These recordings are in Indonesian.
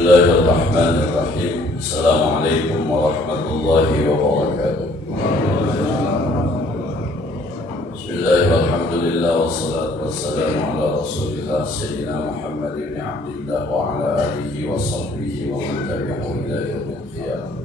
Bismillahirrahmanirrahim. Assalamualaikum warahmatullahi wabarakatuh. Bismillahirrahmanirrahim. Wassalatu wassalamu ala rasulillah Sayyidina Muhammad ibn Abdillah wa ala alihi wa sahbihi wa man tabi'ahu ila yaumil qiyamah.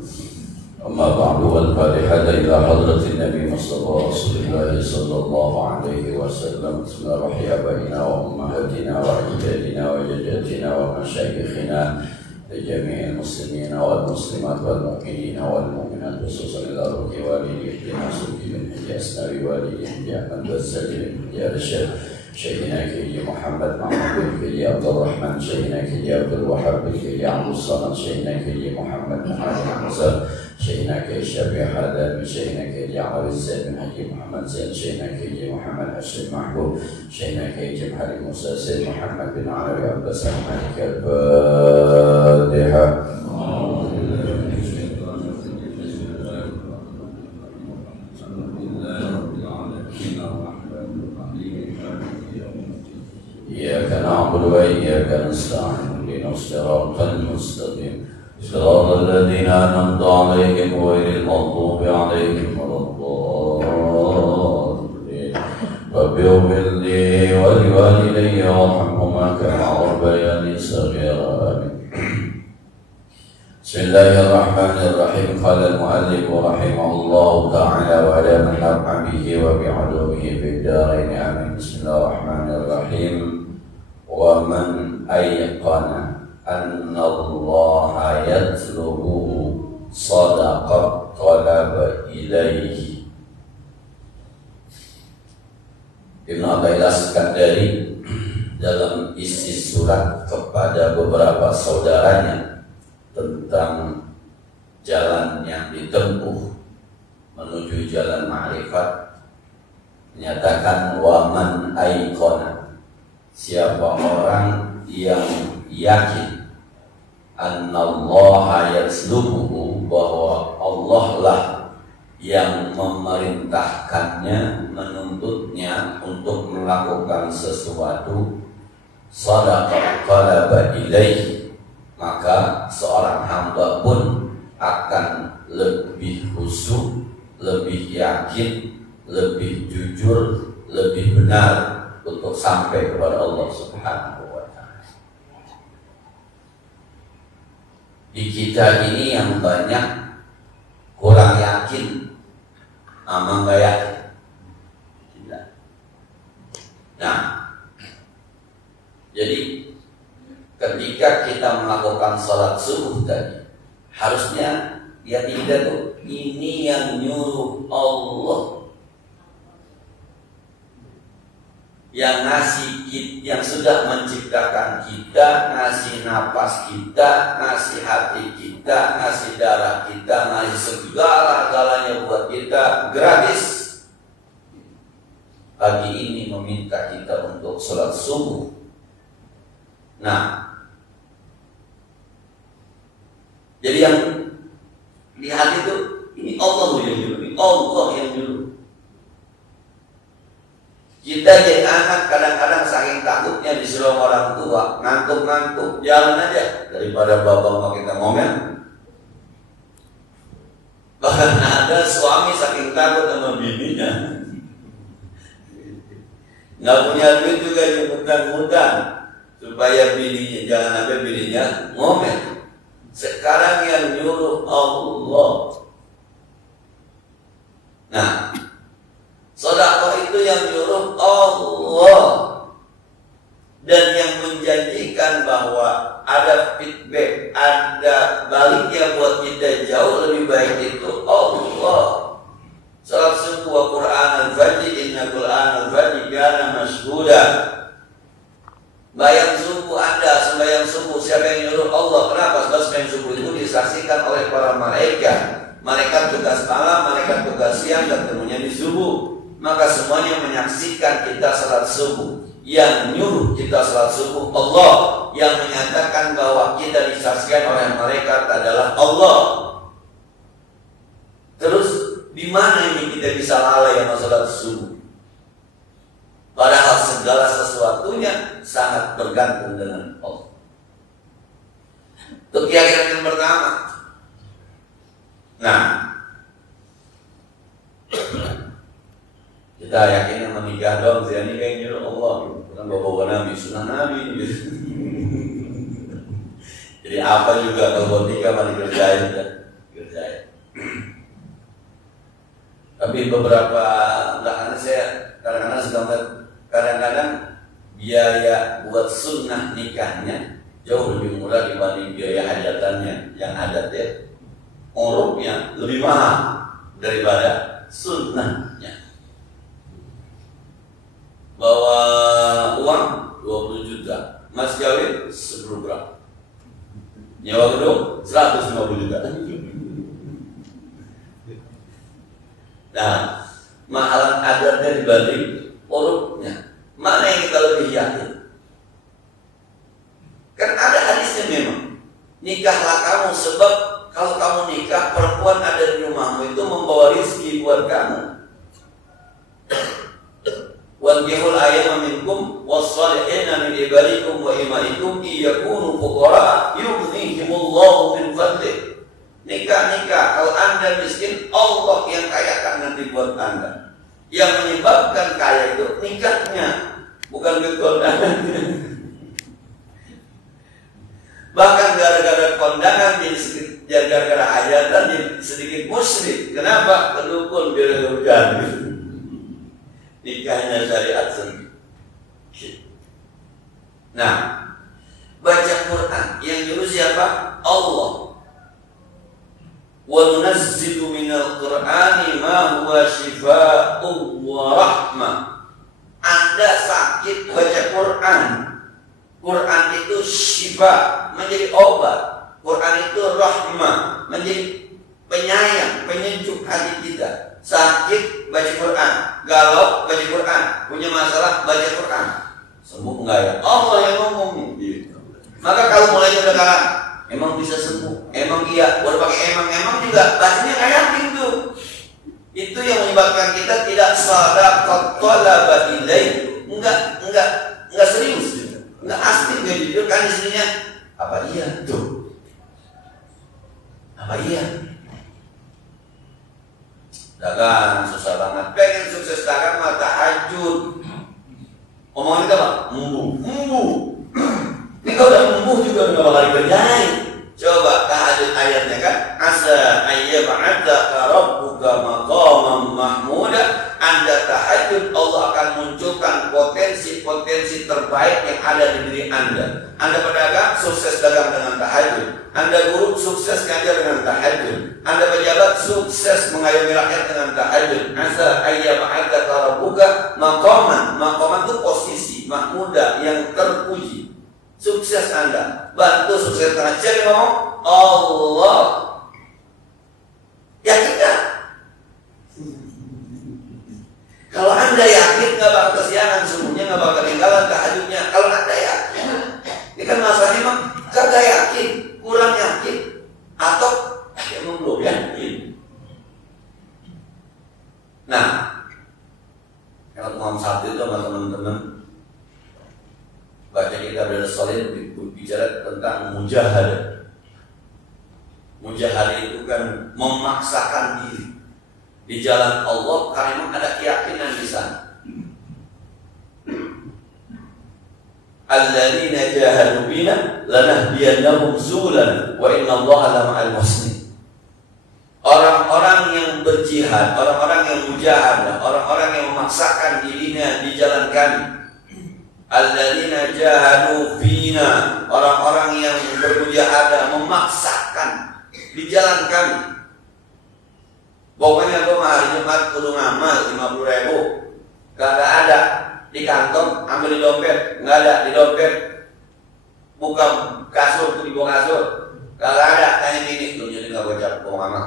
Amma ba'du, wal fatihah ila hadratin Nabi Mustafa Rasulullah sallallahu alaihi wasallam. Bismillahirrahmanirrahim. Wa ummahatina wa ajdadina wa jaddatina wa masyayikhina jami'il muslimina wal muslimat wal mu'minina wal mu'minat, khususan ila ruhi walidih dinasuki min hijasnawi walidih Ahmad Bazzali ya Rasyid Syekhina Kiji Muhammad Mahmud Kiji Abdul Rahman, Syekhina Kiji Abdul Wahab Kiji Abdul Samad, Syekhina Kiji Muhammad Muhammad Hamzah, Syekhina Kiji Syafi'i Hadam, Syekhina Kiji Awal Zaid bin Haji Muhammad Zaid, Syekhina Kiji Muhammad Hashim Mahbub, Syekhina Kiji Hari Musa Zaid Muhammad bin Alawi Abbas Al-Malik Al-Fatihah. إياك نعبد وإياك نستعين اهدنا الصراط المستقيم صراط الذين أنعمت عليهم غير المغضوب عليهم ولا الضالين رب اغفر لي ولوالدي وارحمهما كما ربياني صغيرا. بسم الله الرحمن الرحيم. قال المؤلف رحمه الله تعالى وعلى من نفع به وبعلومه في الدارين آمين. بسم الله الرحمن الرحيم. ومن أيقن أن الله يطلبه صدق طلب إليه. Ibnu Athaillah Iskandari dalam isi surat kepada beberapa saudaranya tentang jalan yang ditempuh menuju jalan ma'rifat menyatakan waman aikona, siapa orang yang yakin annallaha yaslubuhu, bahwa Allah lah yang memerintahkannya, menuntutnya untuk melakukan sesuatu, sadaqa qalaba ilaihi, maka seorang hamba pun akan lebih khusyuk, lebih yakin, lebih jujur, lebih benar untuk sampai kepada Allah Subhanahu wa ta'ala. Di kita ini yang banyak kurang yakin sama nggak yakin. Nah, jadi ketika kita melakukan sholat subuh tadi, harusnya ya tidak tuh, ini yang nyuruh Allah, yang ngasih kita, yang sudah menciptakan kita, ngasih napas kita, ngasih hati kita, ngasih darah kita, ngasih segala-galanya buat kita gratis. Pagi ini meminta kita untuk sholat subuh. Nah, jadi yang lihat itu, ini Allah yang nyuruh, ini Allah yang nyuruh. Kita jadi anak kadang-kadang saking takutnya disuruh orang tua, ngantuk-ngantuk, jalan aja daripada bapak mau kita ngomel. Bahkan ada suami saking takut sama bininya, nggak punya duit juga dimudah-mudahan supaya bininya, jangan sampai bininya ngomel. Sekarang yang nyuruh Allah. Nah, sedekah itu yang nyuruh Allah, dan yang menjanjikan bahwa ada feedback, ada baliknya buat kita jauh lebih baik itu Allah. Salat subuh Quran al-Fajr, inna Quran al-Fajr kana mashhuda. Bayang subuh Anda, sembahyang subuh, siapa yang nyuruh? Allah. Kenapa? Sebab sembahyang subuh itu disaksikan oleh para malaikat. Malaikat tugas malam, malaikat tugas siang, dan temunya di subuh. Maka semuanya menyaksikan kita salat subuh. Yang nyuruh kita salat subuh Allah. Yang menyatakan bahwa kita disaksikan oleh malaikat adalah Allah. Terus di mana ini kita bisa lalai sama salat subuh? Padahal segala sesuatunya sangat bergantung dengan Allah. Itu keyakinan yang pertama. Nah, kita yakin menikah dong, saya nikah yang nyuruh Allah, bukan bawa Nabi, sunnah Nabi. Jadi apa juga kalau nikah malah dikerjain. Tapi beberapa belakangan saya kadang-kadang biaya buat sunnah nikahnya jauh lebih murah dibanding biaya hajatannya. Yang adat ya, urupnya lebih mahal daripada sunnahnya. Bawa uang 20 juta, mas kawin 10 gram, nyewa gedung 150 juta. Nah, mahalan adatnya dibanding urupnya, mana yang kita lebih yakin? Kan ada hadisnya memang, nikahlah kamu sebab kalau kamu nikah perempuan ada di rumahmu itu membawa rizki buat kamu. Wankihul ayyama minkum was-salihina min ibadikum wa imaikum iyakunu fuqara yughnihimullahu min fadlih. Nikah kalau anda miskin, Allah yang kayakan nanti buat anda. Yang menyebabkan kaya itu nikahnya, bukan duit kondangannya. Bahkan gara-gara kondangan jadi gara-gara hajatan jadi sedikit musyrik. Kenapa? Kedukun biar hujan. Nikahnya syariat sendiri. Nah, baca Quran yang nyuruh siapa? Allah. Wa nunazzilu minal Qur'ani ma huwa shifaa'un wa rahmah. Anda sakit baca Quran. Quran itu syifa, menjadi obat. Quran itu rahmah, menjadi penyayang, penyejuk hati kita. Sakit baca Quran, galau baca Quran, punya masalah baca Quran. Sembuh enggak ya? Allah yang ngomong gitu. Maka kalau mulai udah emang bisa sembuh, emang iya, boleh pakai emang juga, bacanya nggak yakin tuh. Itu yang menyebabkan kita tidak sadaqat talaba ilaih, enggak serius, enggak asli, enggak jujur. Kan istilahnya apa iya tuh? Apa iya? Dagang susah banget, pengen sukses dagang mah tahajud. Omongan kita apa? Mumbu. Ini kalau udah mumbu juga nggak bakal dikerjain. Coba tahajud ayatnya kan, asa ayyab'atsaka rabbuka maqaman mahmuda. Anda tahajud, Allah akan munculkan potensi-potensi terbaik yang ada di diri Anda. Anda pedagang, sukses dagang dengan tahajud. Anda guru, sukses ngajar dengan tahajud. Anda pejabat, sukses mengayomi rakyat dengan tahajud. Asa ayyab'atsaka rabbuka maqaman. Maqaman itu posisi mahmuda yang terpuji. Sukses Anda, bantu sukses Anda. Siapa ngomong? Allah. Yakin gak? Kalau Anda yakin nggak bakal kesiangan, semuanya nggak bakal ketinggalan tahajudnya. Kalau Anda yakin, ini kan masalahnya emang kagak yakin, kurang yakin, atau emang belum yakin. Nah, kalau Imam Syafi'i itu sama teman-teman baca kitab As-Shalihin bicara tentang mujahadah. Mujahadah itu kan memaksakan diri di jalan Allah karena ada keyakinan di sana. Alladzina jahadu bina lanahdiyannahum subulana wa innallaha lama'al muhsinin. Orang-orang yang berjihad, orang-orang yang mujahadah, orang-orang yang memaksakan dirinya di jalan kami. Alladzina jahadu fina, orang-orang yang bermujahadah, memaksakan di jalan kami. Pokoknya gue hari Jumat kudu ngamal 50.000. Kagak ada di kantong, ambil di dompet, nggak ada di dompet. Buka kasur, tuh di bawah kasur, kagak ada. Tanya bini, lu jadi nggak bocah bohong amal.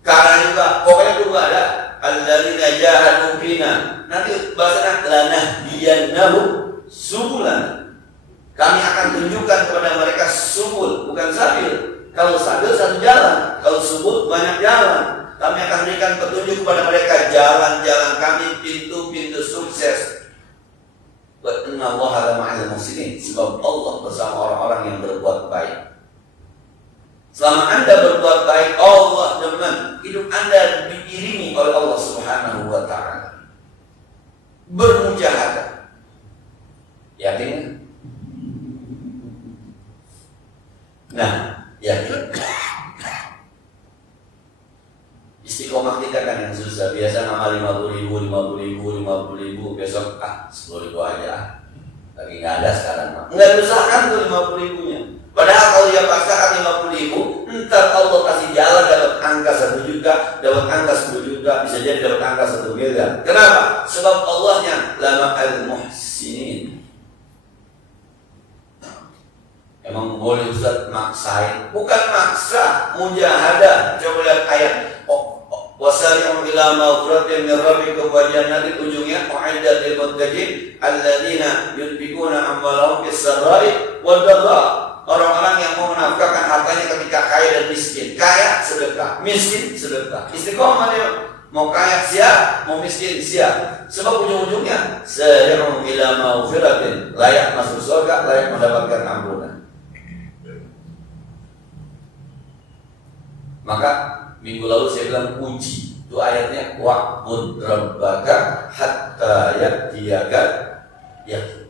Kagak juga, pokoknya gue nggak ada. Alladzina jahadu fina. Nanti bahasanya lanahdiyannahum subulana. Kami akan tunjukkan kepada mereka subul, bukan sabil. Kalau sabil satu jalan, kalau subul banyak jalan. Kami akan berikan petunjuk kepada mereka jalan-jalan kami, pintu-pintu sukses. Wa inna Allaha la ma'al muhsinin, sebab Allah bersama orang-orang yang berbuat baik. Selama Anda berbuat baik, Allah demen hidup Anda diiringi oleh Allah Subhanahu wa ta'ala. Bermujahadah. Yakin? Nah, yakin. Istiqomah kita kan yang susah. Biasa nama 50.000, 50.000, besok 10.000 aja. Lagi nggak ada sekarang. Nggak diusahakan tuh 50.000-nya. Padahal kalau dia paksakan 50.000, ntar Allah kasih jalan dapat angka 1 juta, dapat angka 10 juta, bisa jadi dapat angka 1 miliar. Kenapa? Sebab Allahnya lama al-muhsinin. Emang boleh Ustaz maksain? Bukan maksa, mujahadah. Coba lihat ayat. Wasari'u ila maghfiratin min rabbikum wa jannatin, ujungnya u'iddat lil muttaqin alladzina yunfiquna amwalahum fis sarai wad dharra. Orang-orang yang mau menafkahkan hartanya ketika kaya dan miskin. Kaya sedekah, miskin sedekah. Istiqomah dia. Mau kaya siap, mau miskin siap. Sebab ujung-ujungnya sari'u ila maghfiratin, layak masuk surga, layak mendapatkan ampunan. Maka minggu lalu saya bilang uji. Itu ayatnya wa'bud rabbaka hatta ya'tiyaka yaqin.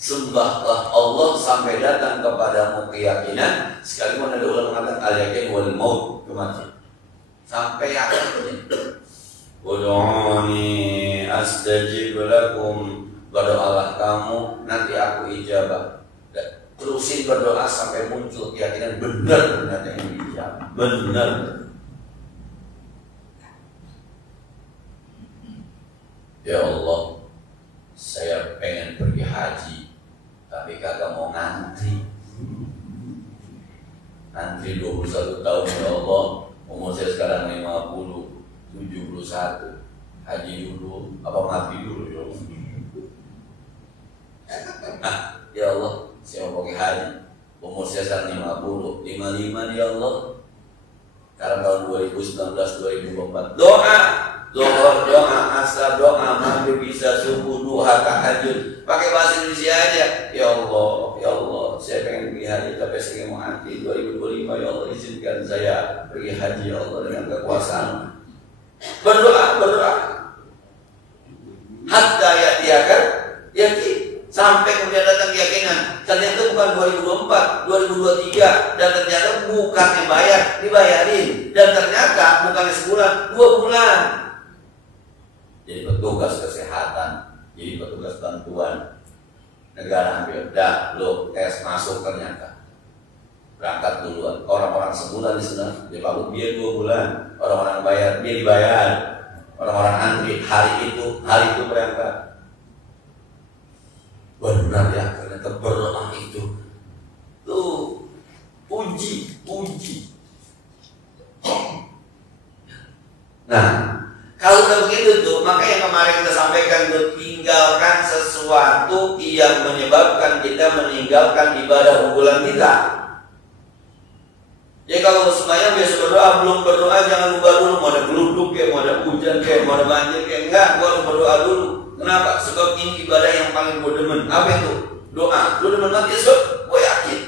Sembahlah Allah sampai datang kepadamu keyakinan. Sekalipun ada ulama mengatakan al-yakin wal maut, kematian. Sampai yakin. Ud'uni astajib lakum, berdoalah kamu nanti aku ijabah. Terusin berdoa sampai muncul keyakinan benar yang dijawab. Benar. Ya Allah, saya pengen pergi haji, tapi kagak mau ngantri. Ngantri 21 tahun ya Allah. Umur saya sekarang 50, 71. Haji dulu, apa mati dulu ya Allah. Ya Allah, saya mau pergi haji. Umur saya sekarang 50, 55 nih ya Allah. Sekarang tahun 2019, 2024. Doa, doa asar, doa maghrib, bisa subuh, duha, tahajud. Pakai bahasa Indonesia aja. Ya Allah, saya pengen pergi haji tapi saya mau mati 2025. Ya Allah, izinkan saya pergi haji ya Allah dengan kekuasaan. Berdoa. Hatta ya'tiyakan yakin. Sampai kemudian datang keyakinan. Ternyata bukan 2024, 2023. Dan ternyata bukannya bayar, dibayarin. Dan ternyata bukannya sebulan, 2 bulan. Jadi petugas kesehatan, jadi petugas bantuan. Negara ambil, lo tes masuk ternyata. Berangkat duluan. Orang-orang sebulan di sana, dia pakai dia 2 bulan. Orang-orang bayar, dia dibayar. Orang-orang antri, hari itu berangkat. Benar ya, ternyata berdoa itu tuh uji. Nah, kalau udah begitu tuh, maka yang kemarin kita sampaikan tuh, tinggalkan sesuatu yang menyebabkan kita meninggalkan ibadah unggulan kita. Jadi kalau semuanya biasa berdoa, belum berdoa jangan lupa dulu. Mau ada geluduk kayak, mau ada hujan kayak, mau ada banjir kayak, enggak, gua harus berdoa dulu. Kenapa? Sebab ini ibadah yang paling gue demen. Apa itu? Doa. Lu demen banget ya, gue yakin.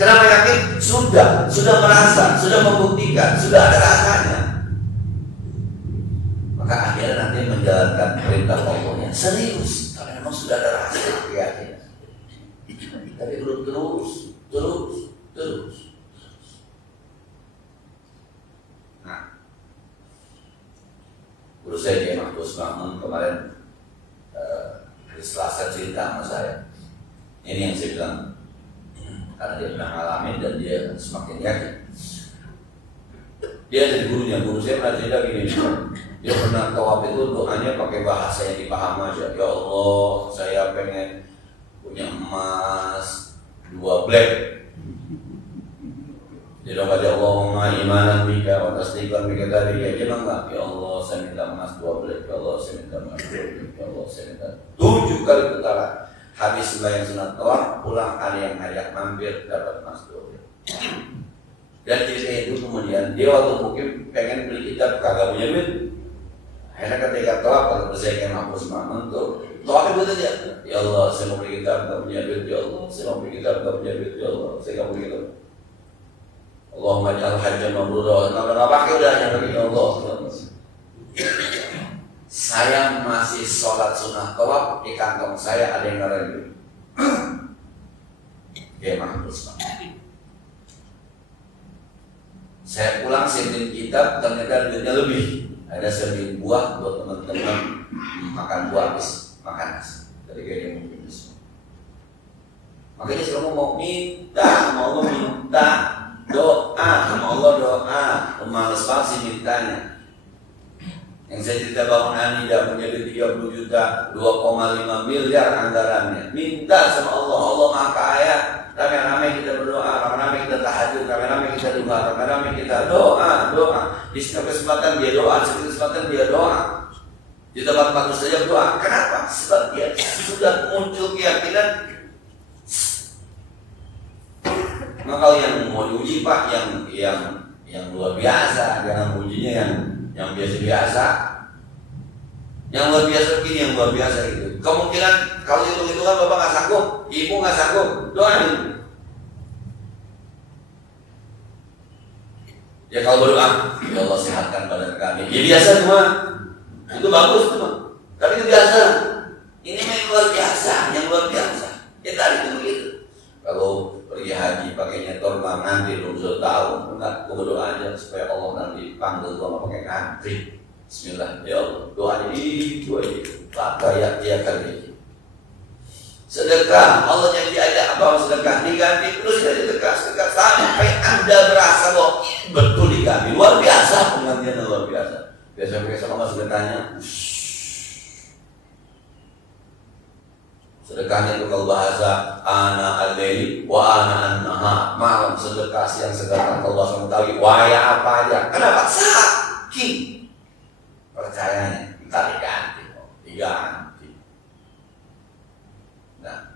Kenapa yakin? Sudah merasa, sudah membuktikan, sudah ada rasanya. Maka akhirnya nanti menjalankan perintah Allahnya serius. Karena memang sudah ada rasa keyakinan. Tapi belum terus. Guru saya Kiai Mahfuz Mahmud kemarin hari Selasa cerita sama saya. Ini yang saya bilang, karena dia pernah ngalamin dan dia semakin yakin. Dia jadi gurunya, guru saya pernah cerita gini. Dia pernah tawaf itu doanya pakai bahasa yang dipaham aja. Ya Allah, saya pengen punya emas 2 black. Dia doa pada Allahumma imanan bika wa tasdiqan bika tadi. Dia bilang enggak, ya Allah saya minta emas 2 black, ya Allah saya minta emas 2 black, ya Allah saya minta 7 kali putaran. Habis sembahyang sunat tawaf, pulang ada yang ngajak mampir dapat emas 2 black. Dan cerita itu kemudian dia waktu mungkin pengen beli kitab kagak punya duit. Akhirnya ketika tawaf kalau saya kayak mampus mana tuh tawafnya buat aja. Ya Allah, saya mau beli kitab, nggak punya duit. Ya Allah, saya mau beli kitab, nggak punya duit. Ya Allah, saya nggak beli kitab. Allahumma ja'al hajjan mabrura. Nggak pakai udah hanya bagi Allah. Saya masih sholat sunnah tawaf, di kantong saya ada yang naruh duit. Kayak mampus banget. Saya pulang siapin kitab, ternyata duitnya lebih. Ada sering buah buat teman-teman makan buah habis makan nasi. Dari kayak mungkin semua. Makanya selalu mau minta doa sama Allah doa. Males banget sih mintanya. Yang saya cerita bangun Anida menjadi 30 juta, 2,5 miliar anggarannya. Minta sama Allah, Allah Maha Kaya. Rame-rame kita berdoa, rame-rame kita tahajud, rame-rame kita doa, rame-rame kita doa. Di setiap kesempatan dia doa, di setiap kesempatan dia doa. Di tempat-tempat saja doa. Kenapa? Sebab dia sudah muncul keyakinan. Maka kalau yang mau diuji Pak, yang luar biasa, jangan ujinya yang biasa-biasa. Yang luar biasa begini, yang luar biasa itu. Kemungkinan kalau itu kan bapak nggak sanggup, ibu nggak sanggup, doain. Ya kalau berdoa, ya Allah sehatkan badan kami. Ya biasa cuma, itu bagus cuma. Tapi itu biasa. Ini memang luar biasa, yang luar biasa. Ya tadi itu begitu. Kalau pergi haji pakai nyetor nanti belum sudah tahu, enggak berdoa aja supaya Allah nanti panggil gua nggak pakai ngantri. Bismillah, ya Allah, doanya itu aja. Pakai ya kali. Sedekah, Allah yang diajak apa sedekah diganti terus sedekah sampai Anda berasa bahwa betul diganti. Luar biasa penggantian luar biasa. Biasa kalau sedekahnya. Sedekahnya itu kalau bahasa ana al-laili wa ana an-nahar. Malam sedekah, siang sedekah, Allah SWT waya apa aja. Kenapa? Sakit. Percayanya entar diganti. Nah,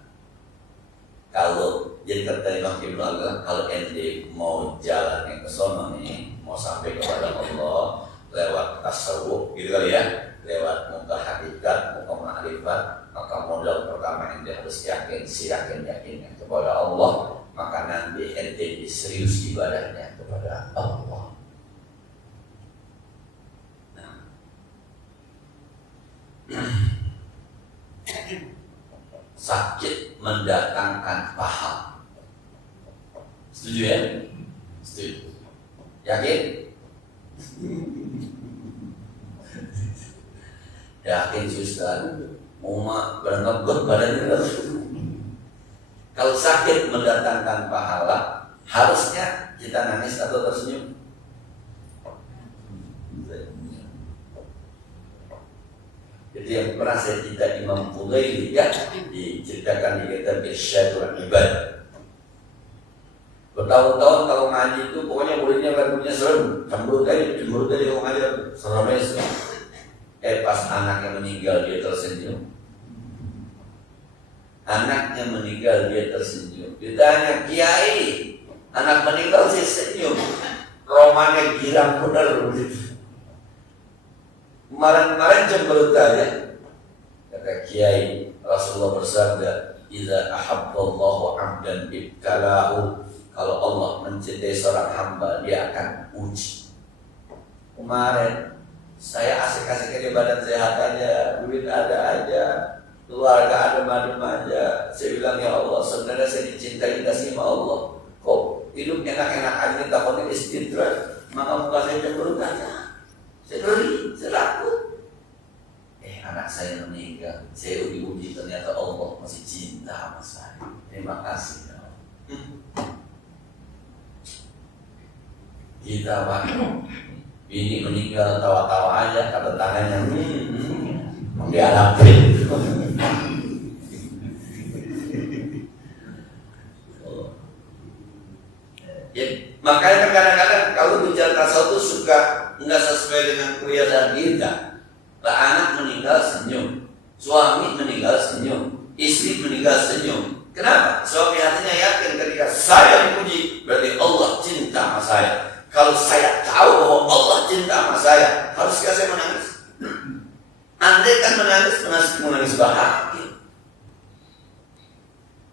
kalau jadi kata Imam Ibnu Al-Ghazali, kalau ente mau jalan yang ke sono nih, mau sampai kepada Allah lewat tasawuf gitu kali ya, lewat muka hakikat, muka ma'rifat, maka modal pertama ente harus yakin kepada Allah, maka nanti ente serius ibadahnya kepada Allah. Sakit mendatangkan pahala. Setuju ya? Setuju. Yakin? Yakin Ustaz. Uma berangkat buat badannya. Kalau sakit mendatangkan pahala, harusnya kita nangis atau tersenyum? Jadi yang pernah saya cerita Imam Fudaili ya, diceritakan di kitab Irsyadul Ibad. Bertahun-tahun kalau ngaji itu pokoknya muridnya lagunya serem, cemberut aja kalau ngaji serem aja. Pas anaknya meninggal dia tersenyum. Anaknya meninggal dia tersenyum. Ditanya Kiai, anak meninggal sih senyum, romannya girang bener begitu. Kemarin cemberut aja. Kata Kiai, Rasulullah bersabda, "Idza ahabballahu 'abdan ibtalahu." Kalau Allah mencintai seorang hamba, dia akan uji. Kemarin saya asik-asik aja, badan sehat aja, duit ada aja, keluarga adem-adem aja. Saya bilang, ya Allah, sebenarnya saya dicintai kasih sama Allah. Kok hidup enak-enak aja, takutnya istidraj. Maka muka saya cemberut aja. Saya geli, saya takut. Anak saya meninggal, saya uji-uji ternyata Allah masih cinta sama saya. Terima kasih. Kita Pak, ini meninggal tawa-tawa aja, kata tangannya diharapin. Ya, makanya kadang-kadang kalau bicara tasawuf itu suka nggak sesuai dengan kebiasaan kita. Lah anak meninggal senyum, suami meninggal senyum, istri meninggal senyum. Kenapa? Suami hatinya yakin ketika saya dipuji berarti Allah cinta sama saya. Kalau saya tahu bahwa Allah cinta sama saya, haruskah saya menangis? Andai kan menangis bahagia.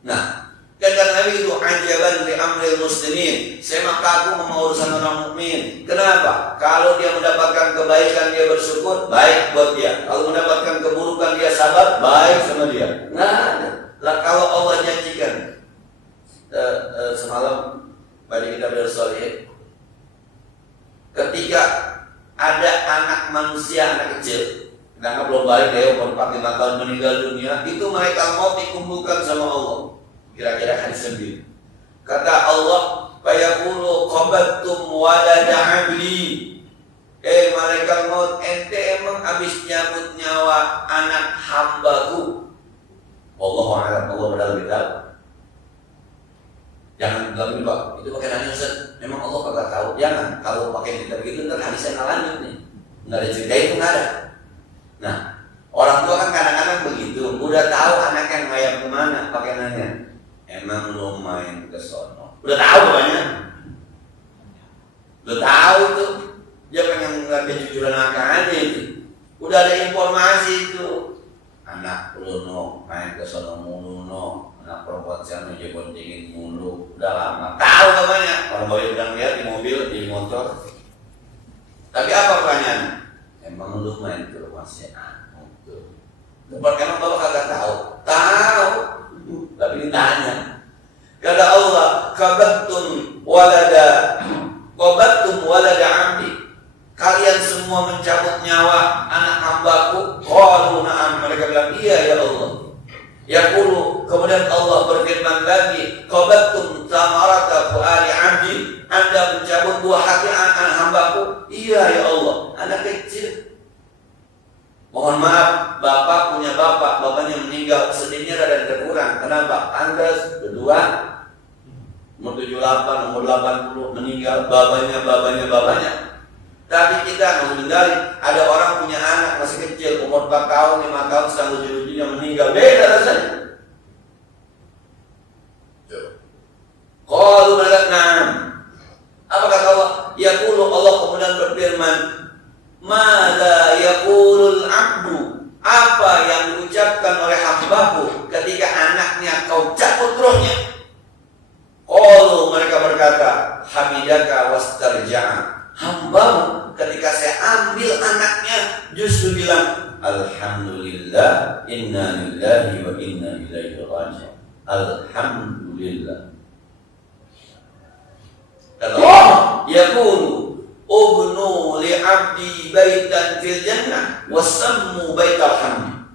Nah, kata Nabi itu ajaban li amril muslimin. Saya kagum sama urusan orang mukmin. Kenapa? Kalau dia mendapatkan kebaikan dia bersyukur, baik buat dia. Kalau mendapatkan keburukan dia sabar, baik sama dia. Nah, lah kalau Allah janjikan semalam pada kita bersolih, ketika ada anak manusia, anak kecil, karena belum balik dia umur 45 tahun meninggal dunia, itu malaikat maut dikumpulkan sama Allah. Kira-kira hadis sendiri. Kata Allah, "Fayaqulu qabattum walada 'abdi." Malaikat maut, ente emang habis nyabut nyawa anak hambaku. Allahu a'lam, Allah benar lebih tahu. Jangan bilang ini Pak, itu pakai nanya Ustaz. Memang Allah kagak tahu. Jangan, kalau pakai cerita begitu ntar hadisnya nggak lanjut nih. Nggak ada cerita itu nggak ada. Nah, orang tua kan kadang-kadang begitu. Udah tahu anaknya ngayap kemana, pakai nanya. Emang lu main ke sono? Udah tahu pokoknya. Udah tahu tuh. Dia pengen ngeliat kejujuran anak aja itu. Udah ada informasi itu. Anak lu no main ke sono mulu no. Anak perempuan saya nuju bontingin mulu. Udah lama. Tahu namanya. Orang bawa bilang lihat di mobil, di motor. Tapi apa pertanyaannya? Emang lu main ke rumah si Anu tuh? Emang bapak kagak tahu? Tahu. Tapi ditanya. Kata Allah, qabattum walada 'abdi. Kalian semua mencabut nyawa anak hambaku. Qalu na'am. Mereka bilang, iya ya Allah. Yaqulu, kemudian Allah berfirman lagi, qabattum thamarata fu'ali 'abdi. Anda mencabut buah hati anak hambaku. Iya ya Allah. Anak kecil. Mohon maaf, bapak punya bapak, bapaknya meninggal, sedihnya rada berkurang. Kenapa? Anda berdua, umur 78, umur 80 meninggal, babanya. Tapi kita menghindari, ada orang punya anak masih kecil, umur 4 tahun, 5 tahun, sedang lucu-lucunya meninggal. Beda rasanya. Qalu malaknam. Apa kata Allah? Yaqulu, Allah kemudian berfirman, mada yaqulul 'abdu, apa yang diucapkan oleh hambaku ketika anaknya kau cabut rohnya? Qalu, mereka berkata, hamidaka wastarja'a. Hambamu ketika saya ambil anaknya justru bilang, alhamdulillah, inna lillahi wa inna ilaihi raji'un. Alhamdulillah. Kata Allah, yaqulu ubnu li 'abdi baitan fil jannah wasammu baital hamd.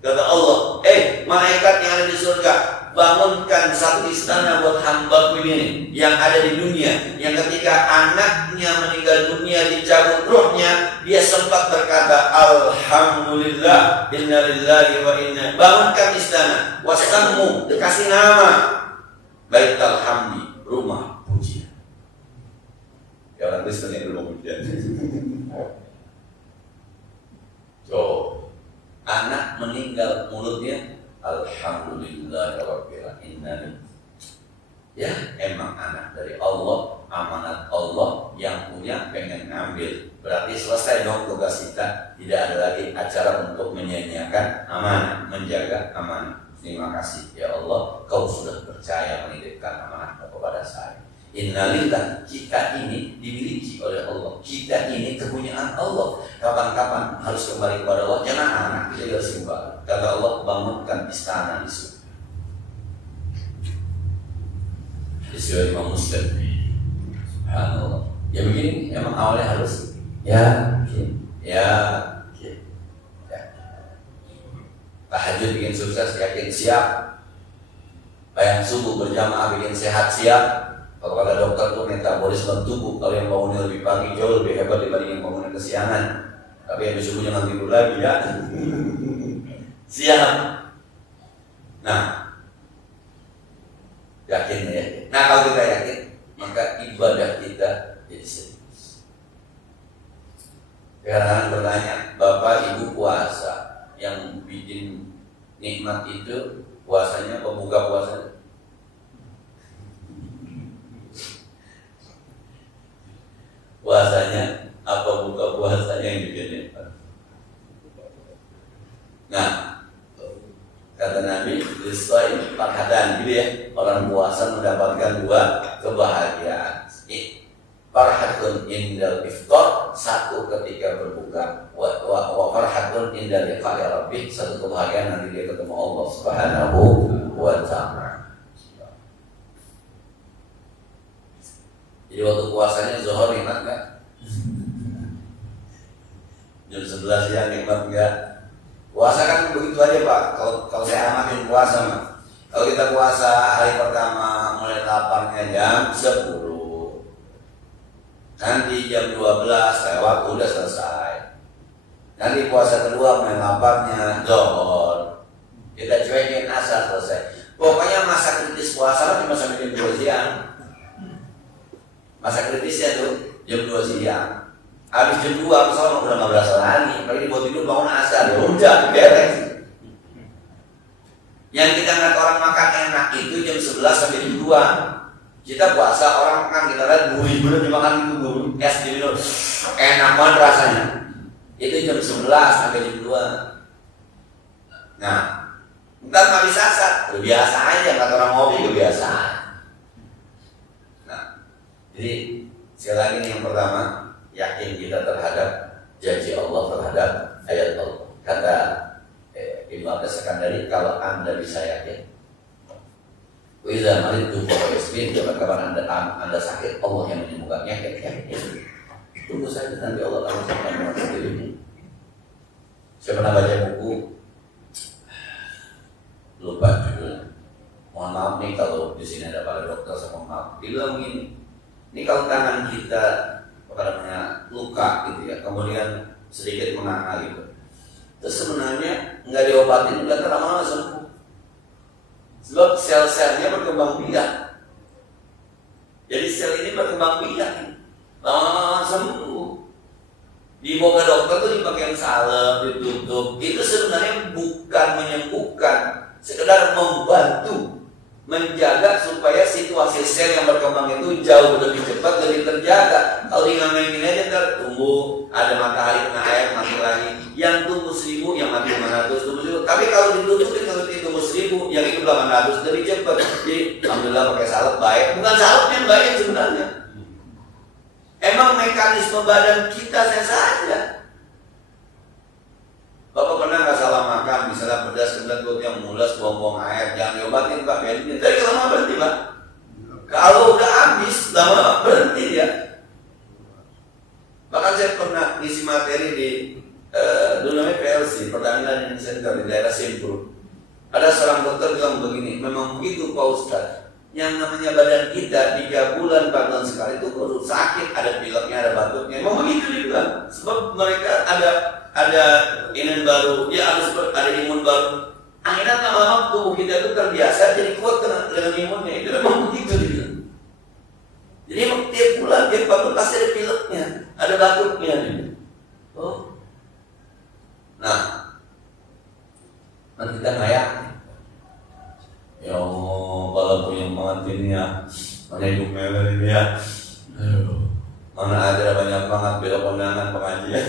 Kata Allah, malaikat yang ada di surga, bangunkan satu istana buat hambaku ini yang ada di dunia, yang ketika anaknya meninggal dunia dicabut ruhnya, dia sempat berkata alhamdulillah, inna lillahi wa inna. Bangunkan istana, wasammu, dikasih nama baital hamdi, rumah pujian. Ya orang Kristen yang rumah pujian. Anak meninggal mulutnya alhamdulillah rabbil alamin. Ya, emang anak dari Allah, amanat Allah, yang punya pengen ngambil. Berarti selesai dong tugas kita. Tidak ada lagi acara untuk menyia-nyiakan amanah, menjaga amanah. Terima kasih ya Allah, kau sudah percaya menitipkan amanah kepada saya. Innalillah, kita ini dimiliki oleh Allah. Kita ini kepunyaan Allah. Kapan-kapan harus kembali kepada Allah. Jangan anak tidak simpel. Kata Allah, bangunkan istana di surga. Hadis Imam Muslim. Subhanallah. Ya begini, emang awalnya harus tahajud bikin sukses, yakin siap. Bayang subuh berjamaah bikin sehat siap. Kalau kata dokter tuh metabolisme tubuh, kalau yang bangunnya lebih pagi jauh lebih hebat dibanding yang bangunnya kesiangan. Tapi yang subuh jangan tidur lagi ya. Siap. Nah, yakin ya. Nah, kalau kita yakin, maka ibadah kita jadi serius. Sekarang bertanya, Bapak Ibu puasa, yang bikin nikmat itu puasanya apa buka puasanya? Puasanya apa buka puasanya yang bikin nikmat? Nah, kata Nabi, "Liswaim farhatan," gitu ya. Orang puasa mendapatkan dua kebahagiaan. Farhatun indal iftar, satu ketika berbuka, wa farhatun indal liqa'i rabbih, satu kebahagiaan nanti dia ketemu Allah Subhanahu wa ta'ala. Jadi waktu puasanya zuhur nikmat enggak? Jam 11 siang nikmat enggak? Puasa kan begitu aja Pak. Kalau saya amatin puasa mah. Kalau kita puasa hari pertama mulai laparnya jam 10. Nanti jam 12 lewat udah selesai. Nanti puasa kedua mulai laparnya zuhur. Kita cuekin asar selesai. Pokoknya masa kritis puasa cuma sampai jam 2 siang. Masa kritisnya tuh jam 2 siang. Habis jam 2 misalnya udah nggak berasa lagi. Kalau dibuat tidur bangun asar ya udah beres. Yang kita ngeliat orang makan enak itu jam 11 sampai jam 2. Kita puasa orang makan kita lihat gurih bener dimakan itu gurih es diminum enak banget rasanya. Itu jam 11 sampai jam 2. Nah, ntar habis asar udah biasa aja kata orang ngopi kebiasaan. Nah, jadi sekali lagi nih yang pertama, yakin kita terhadap janji Allah, terhadap ayat Allah. Kata Ibnu Al-Sakandari, kalau Anda bisa yakin, Wiza maritu fa yasbin, kapan anda sakit, Allah yang menyembuhkannya. Tunggu saja nanti Allah akan sembuhkan sendiri. Saya pernah baca buku, lupa judulnya. Mohon maaf nih kalau di sini ada para dokter, saya mohon maaf. Dia bilang begini, ini kalau tangan kita luka gitu ya, kemudian sedikit menganga gitu, terus sebenarnya nggak diobatin nggak lama-lama sembuh. Sebab sel-selnya berkembang biak. Jadi sel ini berkembang biak, lama-lama sembuh. Dibawa ke dokter tuh dipakai salep, ditutup. Itu sebenarnya bukan menyembuhkan, sekedar membantu menjaga supaya situasi sel yang berkembang itu jauh lebih cepat, lebih terjaga. Kalau dingamen aja ntar tumbuh, ada matahari kena air mati lagi. Yang tumbuh 1000, yang mati 500, tumbuh 1000. Tapi kalau ditutupin kalau tumbuh 1000, yang hidup 800 lebih cepat. Jadi alhamdulillah pakai salep baik. Bukan salep yang baik sebenarnya. Emang mekanisme badan kita saja. Bapak pernah nggak salah makan, misalnya pedas kemudian perutnya mules, buang-buang air, jangan diobatin Pak. Tapi lama berhenti Pak. Kalau udah habis, lama berhenti ya. Bahkan saya pernah ngisi materi di dulu namanya PLC, Pertamina Learning Center di daerah Simpul. Ada seorang dokter bilang begini, memang begitu Pak Ustadz. Yang namanya badan kita 3 bulan 4 bulan sekali itu perlu sakit, ada pileknya, ada batuknya. Memang begitu dia bilang. Sebab mereka ada imun baru, dia harus ada imun baru. Akhirnya lama-lama tubuh kita itu terbiasa jadi kuat dengan imunnya. Itu memang begitu dia bilang. Jadi tiap bulan, tiap 4 bulan pasti ada pileknya, ada batuknya dia. Oh. Nah, nanti kita ngayak. Ya Allah, kalau punya mantinnya, mana hidup mewah ini ya. Mana ada banyak banget bela kondangan pengajian.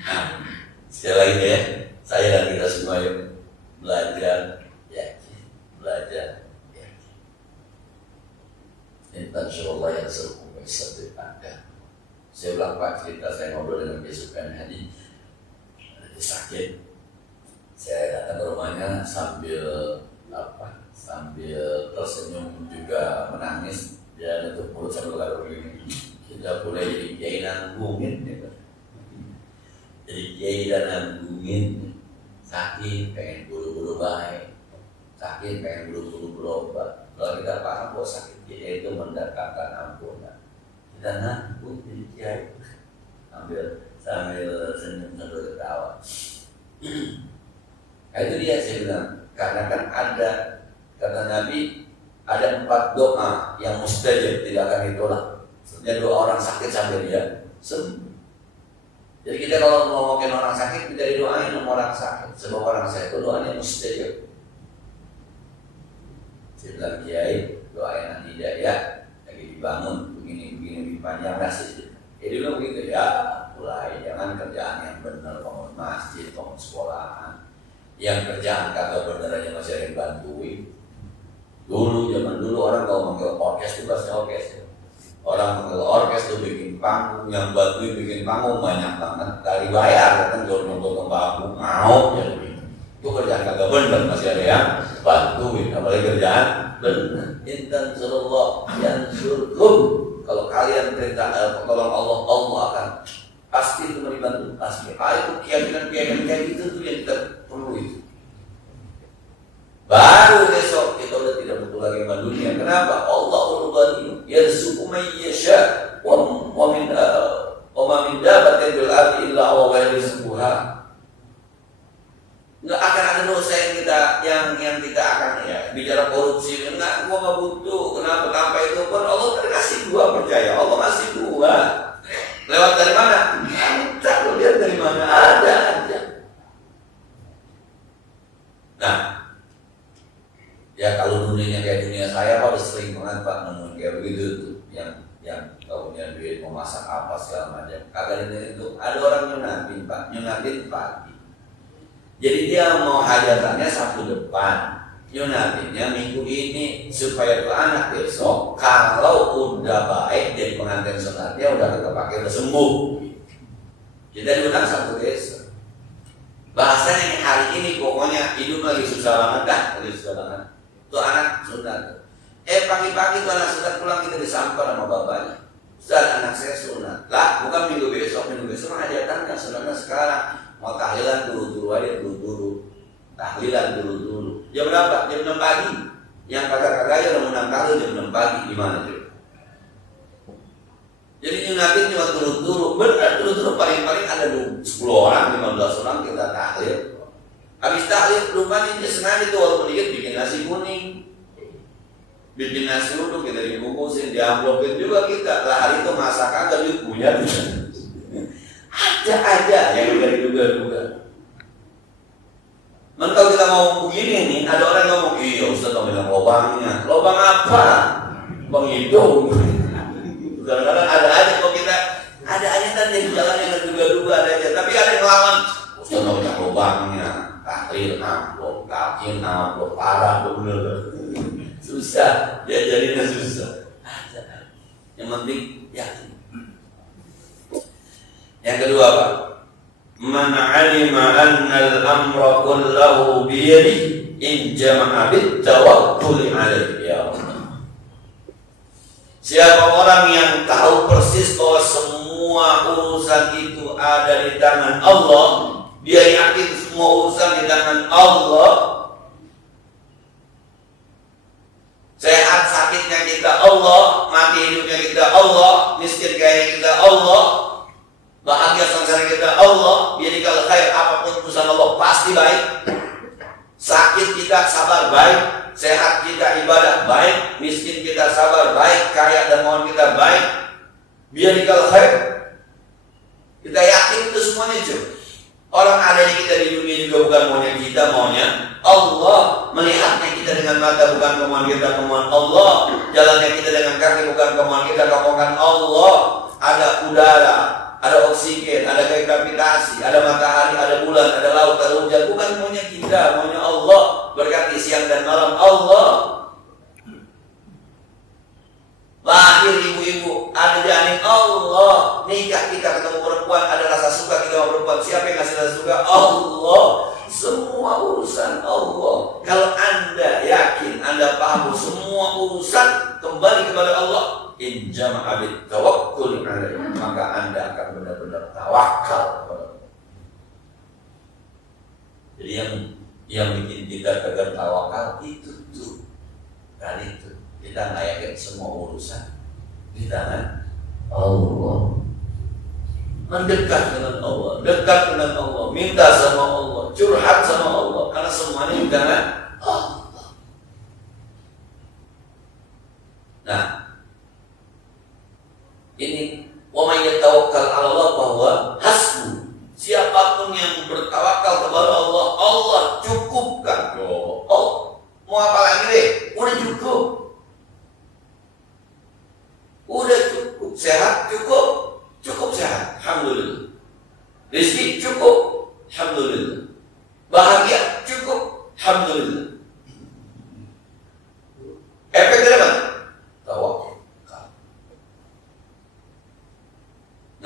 Nah, sekali lagi ya, saya dan kita semua yuk belajar, yakin, belajar, yakin. Insyaallah yang seru bisa Anda. Saya ulang Pak cerita saya ngobrol dengan Besukan Hadi, dia sakit. Saya datang ke rumahnya sambil tersenyum juga menangis. Dia nutup mulut sambil berkata begini, kita mulai jadi kiai nanggungin gitu. Jadi kiai dan nanggungin, sakit pengen buru-buru baik, sakit pengen buru-buru berobat. Kalau kita paham bahwa sakit kiai itu mendatangkan ampunan, kita nanggung jadi kiai sambil senyum sambil ketawa. Nah, itu dia saya bilang, karena kan ada kata Nabi ada 4 doa yang mustajab tidak akan ditolak. Sebenarnya doa orang sakit sampai dia sembuh. Jadi kita kalau ngomongin orang sakit kita didoain sama orang sakit, sebab orang sakit itu doanya mustajab. Saya bilang kiai doain nanti hidayah lagi dibangun begini dipanjang nasi. Jadi bilang begitu ya, mulai. Jangan kerjaan yang benar, bangun masjid, bangun sekolahan. Yang kerjaan kagak bener aja masih ada yang bantuin. Dulu, zaman dulu orang kalau manggil orkes itu pasti orkes. Orang manggil orkes tuh bikin panggung, yang bantuin bikin panggung banyak banget. Dari bayar, kan jual nonton tembakau, mau ya begitu. Itu kerjaan kagak bener masih ada yang bantuin. Apalagi kerjaan bener. Intan surullah yang surkum. Kalau kalian perintah tolong Allah, Allah akan pasti itu membantu pasti. Itu keyakinan kayak gitu tuh yang kita perlu itu. Baru besok kita udah tidak butuh lagi sama dunia. Kenapa? Allahul Ghani yarzuqu man yasha wa min dabbatin fil ardi illa huwa yarzuquha. Enggak akan ada dosa yang kita akan ya bicara korupsi. Enggak, gua enggak butuh. Kenapa? Tanpa itu pun Allah kasih dua, percaya. Allah masih dua. Lewat dari mana? Minta lu lihat dari mana, ada aja. Nah, ya kalau dunianya kayak dunia saya, Pak, udah sering banget Pak nemuin kayak begitu tuh, yang kalau punya duit mau masak apa segala macam. Kagak itu ada orang nyunatin pagi. Jadi dia mau hajatannya Sabtu depan, nyunatinnya minggu ini supaya tuh anak besok kalau udah baik jadi pengantin sunatnya udah kepake udah sembuh. Jadi diundang Sabtu besok. Bahasanya hari ini pokoknya hidup lagi susah banget dah, lagi susah banget. Tuh anak sunat. Pagi-pagi tuh anak sunat pulang kita disampar sama bapaknya. Ustaz, anak saya sunat. Lah, bukan minggu besok hajatannya sunatnya sekarang. Mau tahlilan dulu aja dulu. Tahlilan dulu. Jam berapa? Jam 6 pagi. Yang kagak-kagak aja udah menang tahlil jam 6 pagi. Gimana tuh? Jadi nyunatin cuma dulu. Benar dulu paling-paling ada 10 orang, 15 orang kita tahlil. Habis tahlil lumayan dia sengaja tuh walaupun dikit bikin nasi kuning. Bikin nasi uduk kita dibungkusin, diamplopin juga kita. Lah hari itu masakan tapi punya. Ada aja yang udah diduga-duga. Kalau kita ngomong begini nih, ada orang yang ngomong, iya Ustaz mau bilang lobangnya. Lobang apa? Lobang hidung. Kadang-kadang ada aja kok kita, ada aja tadi di jalan yang terduga-duga ada aja. Tapi ada yang ngelawan, Ustaz mau bilang lobangnya. Tahlil amplop, kakin amplop, parah bener. Susah, diajarinnya susah. Ada. Yang penting yakin. Yang kedua Pak, man 'alima anna al-amra kullahu bi yadihi in jama'a bit tawakkul 'alaihi. Ya Allah. Siapa orang yang tahu persis bahwa semua urusan itu ada di tangan Allah, dia yakin semua urusan di tangan Allah. Sehat sakitnya kita Allah, mati hidupnya kita Allah, miskin kaya kita Allah, bahagia sengsara kita Allah. Biadikal khair, apapun urusan Allah pasti baik. Sakit kita sabar baik, sehat kita ibadah baik, miskin kita sabar baik, kaya dan mohon kita baik. Biadikal khair. Kita yakin itu semuanya cuy. Orang adanya kita di dunia juga bukan maunya kita, maunya Allah. Melihatnya kita dengan mata bukan kemauan kita, kemauan Allah. Jalannya kita dengan kaki bukan kemauan kita, kemauan Allah. Ada udara, ada oksigen, ada gravitasi, ada matahari, ada bulan, ada laut, ada hujan. Bukan maunya kita, maunya Allah. Berkati siang dan malam Allah. Lahir ibu-ibu, ada janin Allah. Nikah kita ketemu perempuan, ada rasa suka kita sama perempuan. Siapa yang ngasih rasa suka? Allah. Semua urusan Allah. Kalau Anda yakin, Anda paham semua urusan kembali kepada Allah, in jama'a bit tawakkul 'alaihi, maka Anda akan benar-benar tawakal kepada Allah. Jadi yang bikin kita kagak tawakal itu tuh tadi itu. Kita nggak yakin semua urusan di tangan Allah. Mendekat dengan Allah, dekat dengan Allah, minta sama Allah, curhat sama Allah, karena semuanya di tangan Allah. Nah, ini wa may yatawakkal 'ala Allah bahwa hasbu. Siapapun yang bertawakal kepada Allah, Allah cukupkan. Oh, mau apa lagi deh? Udah cukup. Udah cukup, sehat cukup sehat, alhamdulillah.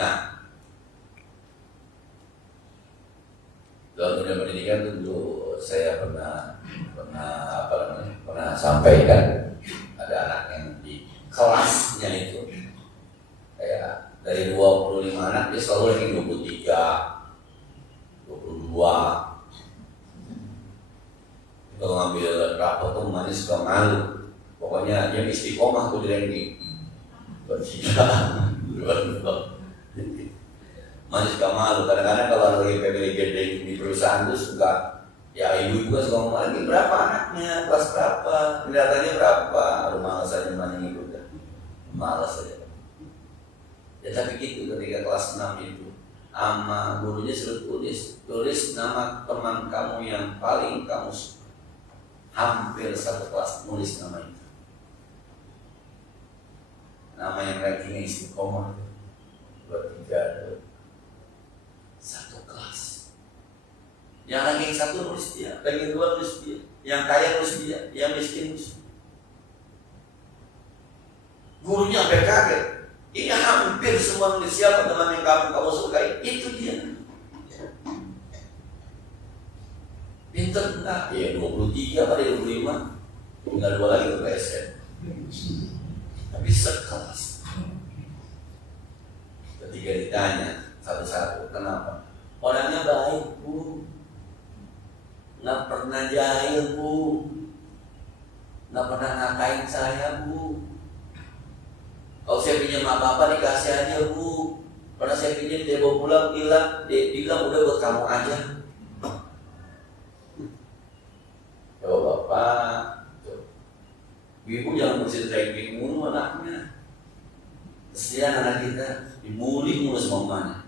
Nah, dalam dunia pendidikan tentu saya pernah sampaikan ada anak yang di kelasnya itu kayak dari 25 anak dia selalu ranking 23, 22. Kalau ngambil rapot tuh manis suka malu. Pokoknya dia istiqomah tuh di ranking 23, 22. Manis suka malu. Kadang-kadang kalau lagi family gathering di perusahaan tuh suka, ya ibu juga suka ngomong lagi berapa anaknya, kelas berapa, kelihatannya berapa. Aduh malas aja banyak ikut, malas aja. Ya tapi gitu ketika kelas 6 itu sama gurunya suruh tulis nama teman kamu yang paling kamu suka. Hampir satu kelas nulis nama itu, nama yang rankingnya istiqomah 23, satu kelas. Yang ranking 1 nulis dia, ranking 2 nulis dia, yang kaya nulis dia, yang miskin nulis dia. Gurunya sampai kaget. Ini hampir semua nulis siapa teman yang kamu sukai, itu dia. Pinter enggak? Ya 23 kali 25, tinggal 2 lagi ke PSN. Tapi sekelas. Ketika ditanya satu-satu, kenapa? Orangnya baik bu, nggak pernah jahil bu, nggak pernah ngatain saya bu. Kalau saya pinjam apa-apa dikasih aja bu. Pernah saya pinjam dia bawa pulang bilang udah buat kamu aja. Ya bapak, ibu jangan mesti ranking mulu anaknya. Kesian anak kita dibully mulu sama mamanya.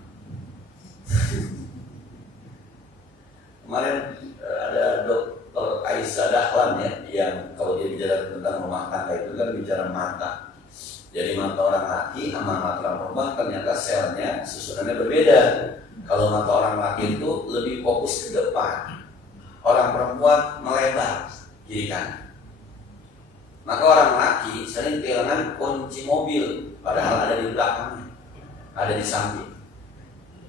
Kemarin ada Dr. Aisyah Dahlan ya, yang kalau dia bicara tentang rumah tangga itu kan bicara mata. Jadi mata orang laki sama mata orang perempuan ternyata selnya susunannya berbeda. Kalau mata orang laki itu lebih fokus ke depan, orang perempuan melebar kiri kanan. Maka orang laki sering kehilangan kunci mobil, padahal ada di belakangnya, ada di samping.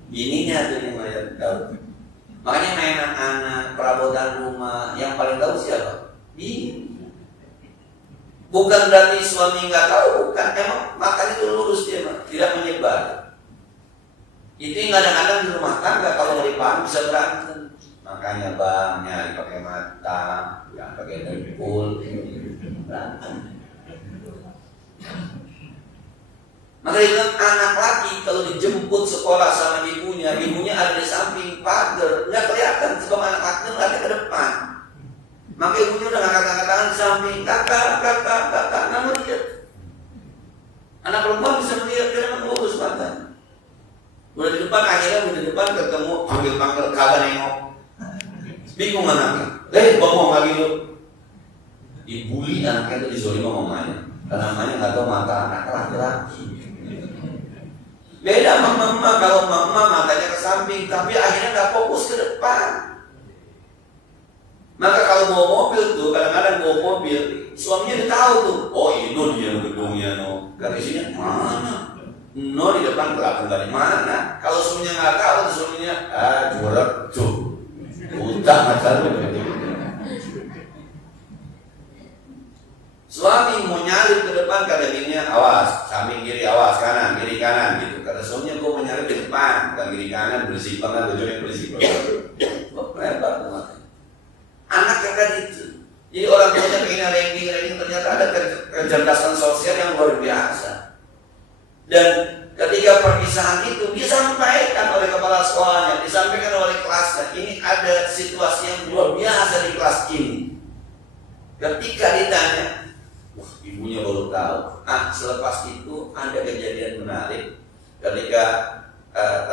Bininya tuh yang melihat tahu. Makanya mainan anak, perabotan rumah, yang paling tahu siapa? Bini. Bukan berarti suami nggak tahu, bukan. Emang matanya itu lurus dia, tidak menyebar. Itu yang kadang-kadang di rumah tangga kalau nggak dipaham bisa berantem. Makanya bang nyari pakai mata, yang pakai dengkul, berantem. Maka dia bilang anak laki kalau dijemput sekolah sama ibunya ada di samping pagar, nggak kelihatan sebab anak laki lari ke depan. Maka ibunya udah ngangkat-ngangkat di samping, kakak, namun dia anak perempuan bisa melihat dia memang lurus matanya. Udah di depan ketemu panggil kagak nengok, bingung anaknya, ngomong lagi lu, dibully anaknya itu dizolimi mamanya, karena mamanya nggak tahu mata anak laki-laki. Beda sama mama, kalau mama matanya ke samping, tapi akhirnya nggak fokus ke depan. Maka kalau bawa mobil tuh, kadang-kadang bawa mobil, suaminya udah tahu tuh, oh ini dia gedungnya no, kan isinya mana? No di depan belakang dari mana? Kalau suaminya nggak tahu, tuh suaminya juara tuh, utang macam itu. Suami mau nyalip ke depan, kata bininya, awas, samping kiri, awas, kanan, kiri kanan gitu. Kata suaminya, gue mau nyalip ke depan, bukan kiri kanan, bersih banget, tujuannya bersih banget. Lebar tuh matanya. Anak yang tadi itu. Jadi orang tuanya pengen ranking, ternyata ada kecerdasan sosial yang luar biasa. Dan ketika perpisahan itu disampaikan oleh kepala sekolahnya, disampaikan oleh kelasnya, ini ada situasi yang luar biasa di kelas ini. Ketika ditanya, ibunya baru tahu. Selepas itu ada kejadian menarik ketika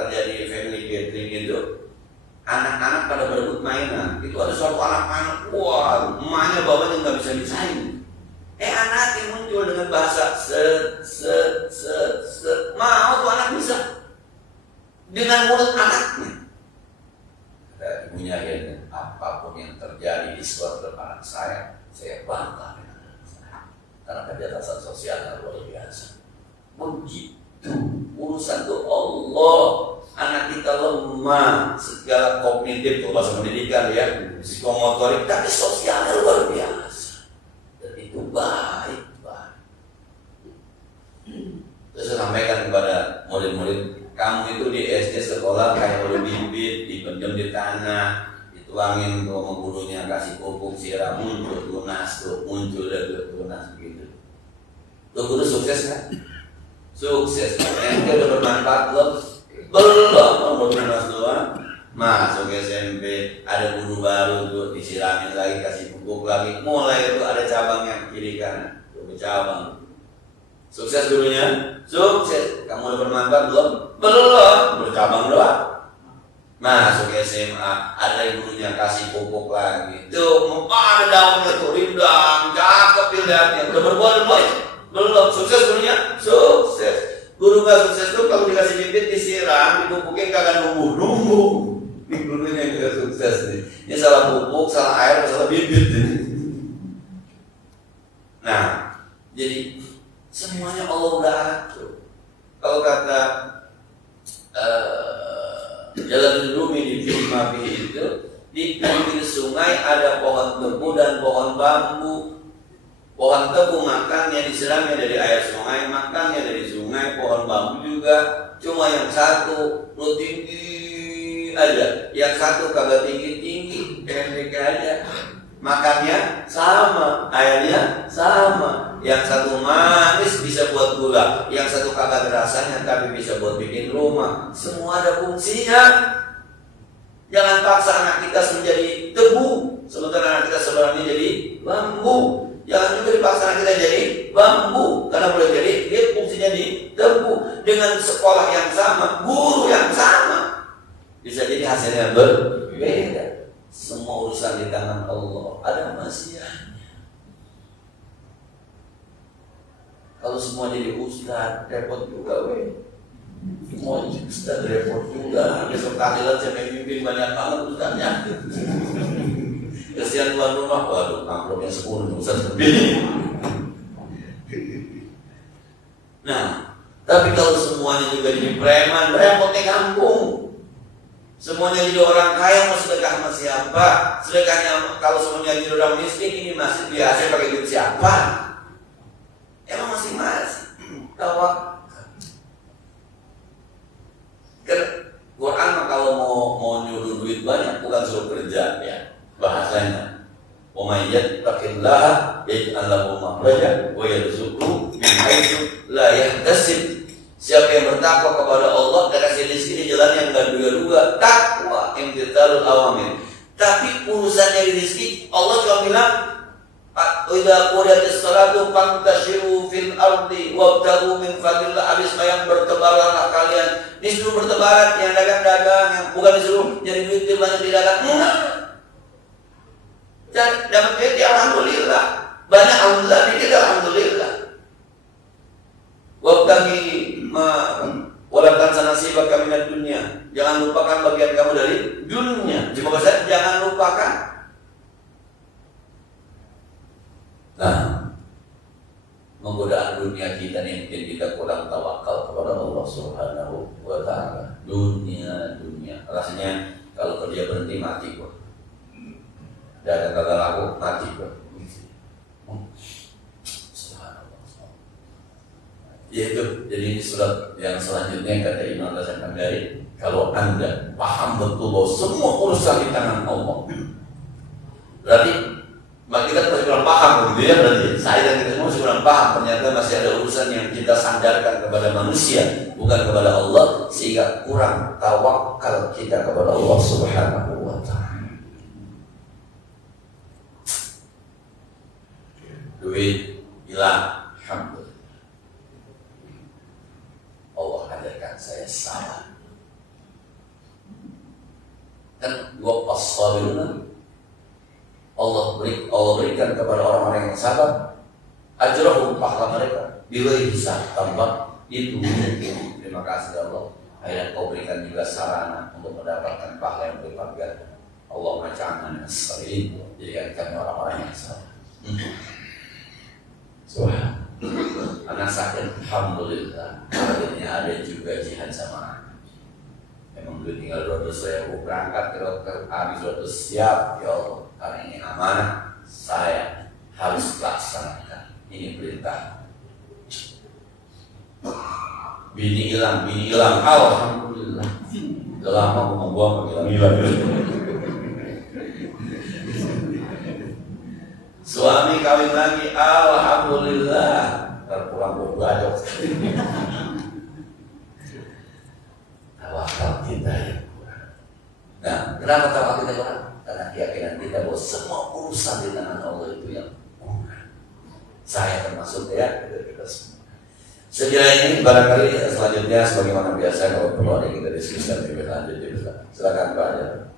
terjadi family gathering itu. Anak-anak pada berebut mainan. Itu ada suatu anak-anak, wah, emaknya bapaknya nggak bisa bisain. Anak yang muncul dengan bahasa mau tuh anak bisa dengan mulut anaknya. Ibunya ya, apapun yang terjadi di sekolah anak saya bangga dengan anak saya. Karena kecerdasan sosialnya luar biasa. Begitu urusan tuh Allah. Anak kita lemah segala kognitif, kalau bahasa pendidikan ya, psikomotorik, tapi sosialnya luar biasa. Dan itu baik. Terus saya sampaikan kepada murid-murid, kamu itu di SD sekolah kayak boleh bibit, dipendam di tanah, dituangin ke gurunya, kasih pupuk, siram, muncul tunas, tuh muncul dan tunas begitu. Tuh guru sukses kan? Sukses. Ente udah bermanfaat belum bermanfaat doang. Masuk SMP, ada guru baru tuh disiramin lagi, kasih pupuk lagi, mulai itu ada cabangnya kiri kanan, tuh cabang. Sukses gurunya, sukses. Kamu udah bermanfaat belum bercabang doang. Masuk SMA, ada gurunya kasih pupuk lagi. Tuh, ada daunnya tuh rindang, cakep dilihatnya. Udah berbuah belum. Sukses gurunya, sukses. Guru gak sukses tuh kalau dikasih bibit disiram, dipupukin kagak numbuh. Ini gurunya yang gak sukses nih. Ini salah pupuk, salah air, salah bibit nih. Nah, jadi semuanya Allah udah atur. Kalau kata Jalan Rumi di Filmafi itu, di pinggir sungai ada pohon tebu dan pohon bambu. Pohon tebu makannya disiramnya dari air sungai, makannya dari sungai. Pohon bambu juga, cuma yang satu lu tinggi aja, yang satu kagak tinggi-tinggi, pendek aja. Makannya sama, airnya sama. Yang satu manis bisa buat gula, yang satu kagak ada rasanya tapi bisa buat bikin rumah. Semua ada fungsinya. Jangan paksa anak kita menjadi tebu, sementara anak kita sebenarnya jadi bambu. Jangan juga dipaksa anak kita jadi bambu, karena boleh jadi dia fungsinya di tebu. Dengan sekolah yang sama, guru yang sama, bisa jadi hasilnya berbeda. Semua urusan di tangan Allah, ada masyiahnya. Kalau semua jadi ustaz, repot juga weh. Semua ustaz repot juga. Besok tahlilan saya memimpin banyak banget ustaznya. Kesian tuan rumah, waduh amplopnya 10 ustaz lebih. Nah, tapi kalau semuanya juga jadi preman, repotnya kampung. Semuanya jadi orang kaya, mau sedekah sama siapa? Sedekahnya kalau semuanya jadi orang miskin, ini masih biasa pakai duit siapa? Emang masing-masing tawakal. Quran kalau mau nyuruh duit banyak bukan suruh kerja ya bahasanya. Wa may yattaqillaha yaj'al lahu makhraja wa yarzuqhu min haitsu la yahtasib. Siapa yang bertakwa kepada Allah dan kasih rezeki di jalan yang enggak duga-duga, takwa imtithalul awamir. Tapi urusannya rezeki Allah juga bilang idza qudiyatis salatu fantashiru fil ardi wabtaghu min fadlillah. Habis yang bertebaranlah kalian, disuruh bertebaran, yang dagang-dagang, yang bukan disuruh nyari duit banyak di dagang. Dan dapat duit ya alhamdulillah, banyak alhamdulillah, dikit alhamdulillah. Wabtaghi walakan sanasibaka minad dunya, jangan lupakan bagian kamu dari dunia. Cuma bahasa jangan lupakan. Nah, menggodaan dunia kita ini mungkin kita kurang tawakal kepada Allah Subhanahu wa ta'ala. Dunia, rasanya kalau kerja berhenti mati kok. Dan kagak laku mati kok. Subhanallah. Yaitu, jadi ini surat yang selanjutnya kata Imam Hasan Al-Basri, kalau Anda paham betul bahwa semua urusan di tangan Allah, berarti kita masih kurang paham begitu ya, berarti saya dan kita semua masih kurang paham. Ternyata masih ada urusan yang kita sandarkan kepada manusia, bukan kepada Allah, sehingga kurang tawakal kita kepada Allah Subhanahu wa ta'ala. Duit hilang, alhamdulillah. Allah ajarkan saya sabar. Dan dua as-sabiruna, Allah berikan kepada orang-orang yang sabar ajrahum, pahala mereka bila hisab, tanpa itu. Terima kasih Allah. Akhirnya kau berikan juga sarana untuk mendapatkan pahala yang berlipat ganda. Allah maj'alna as-sabirin, jadikan kami orang-orang yang sabar. Subhanallah. Anak sakit, alhamdulillah. Akhirnya ada juga jihad sama anak. Emang gue tinggal 200.000 berangkat ke dokter, habis 200 siap, ya Allah. Karena ini amanah, saya harus laksanakan. Ini perintah. Bini hilang, alhamdulillah. Udah lama gue mau buang hilang. Suami kawin lagi, alhamdulillah. Terpulang berbajak. Tawakal kita yang kurang. Nah, kenapa tawakal kita kurang? Karena keyakinan kita bahwa semua urusan di tangan Allah itu yang kurang. Saya termasuk ya, kita semua. Sekiranya ini barangkali selanjutnya sebagaimana biasa kalau perlu ada kita diskusikan lebih lanjut. Silakan Pak Ajar.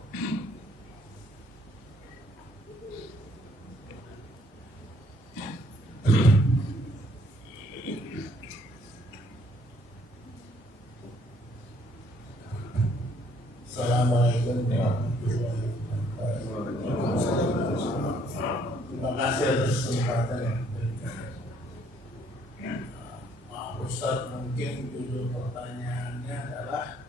Assalamualaikum warahmatullahi wabarakatuh. Terima kasih atas kesempatan yang diberikan. Maaf Ustaz, mungkin judul pertanyaannya adalah